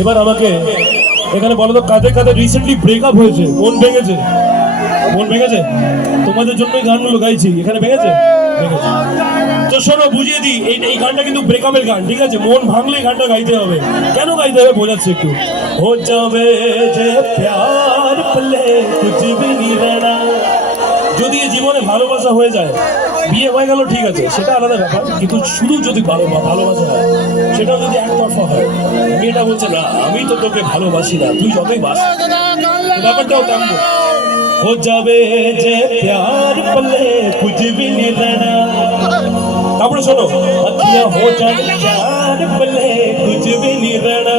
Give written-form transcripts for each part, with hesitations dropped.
এবার আমাকে এখানে বলো তো কাদের কাদের রিসেন্টলি ব্রেকআপ হয়েছে, মন ভেঙেছে? মন ভেঙেছে? তোমাদের জন্যই গানগুলো গাইছি। এখানে ভেঙেছে? ভেঙেছে। তো শোনো, বুঝিয়ে দিই, এই গানটা কিন্তু ব্রেকআপের গান, ঠিক আছে? মন ভাঙলে গানটা গাইতে হবে। কেন গাইতে হবে বোঝাচ্ছি একটু। হো যাবে যে প্যার পলে কুছ ভি নি রহনা। যদি জীবনে ভালোবাসা হয়ে যায়, বিয়ে হয়ে গেল ঠিক আছে, সেটা আলাদা ব্যাপার, কিন্তু শুধু যদি ভালোবাসা হয়, সেটাও যদি একতরফা হয়, মেয়েটা বলছে না আমি তো তোকে ভালোবাসি না, তুই যতই বাস, ব্যাপারটাও তেমন। हो जावे जे प्यार पले कुछ भी नहीं रहना। তারপরে শোনো, अखियां हो जाए चार पले कुछ भी नहीं रहना।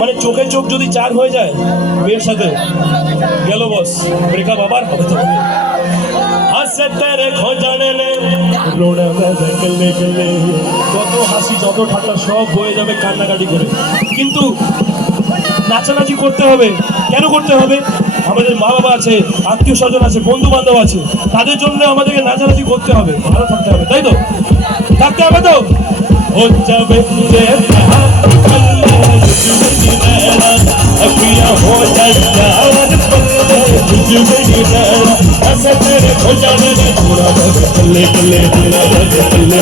মানে চোখে চোখ যদি চার হয়ে যায় মেয়ের সাথে, গেল বস, ব্রেকআপ আবার হবে। তো হাসতে খো জানে নে রোনা মে গলে গলে, যত হাসি যত ঠাট্টা সব হয়ে যাবে কান্নাকাটি করে, কিন্তু নাচানাচি করতে হবে। কেন করতে হবে? আমাদের মা বাবা আছে, আত্মীয় স্বজন আছে, বন্ধু বান্ধব আছে, তাদের জন্য আমাদেরকে নাচানাচি করতে হবে, ভালো থাকতে হবে, তাই তো? থাকতে হবে তো। हो जावे जे प्यार पले कुछ भी नहीं रहना। अखियां हो जाए चार पले कुछ भी नहीं रहना। ऐसे तेरे हो जाने दे पूरा पल्ले पल्ले पूरा पल्ले,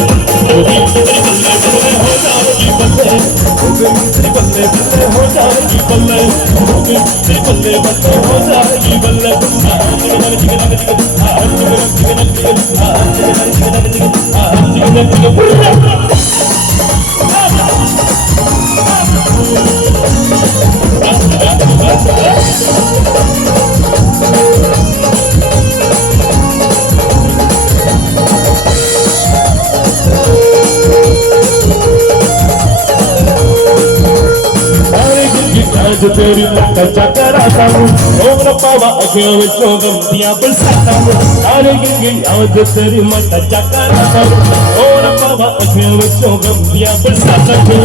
वो भी तेरे पल्ले पल्ले हो जाएगी पल्ले, वो भी तेरे पल्ले पल्ले हो जाएगी पल्ले, वो भी तेरे पल्ले पल्ले हो जाएगी पल्ले। तेरी कच्चा कराता हूँ, ओम पावा अखियों में सोगम दिया बरसाता हूँ। सारे की याद तेरी मैं कच्चा कराता हूँ, ओम पावा अखियों में सोगम दिया बरसाता हूँ।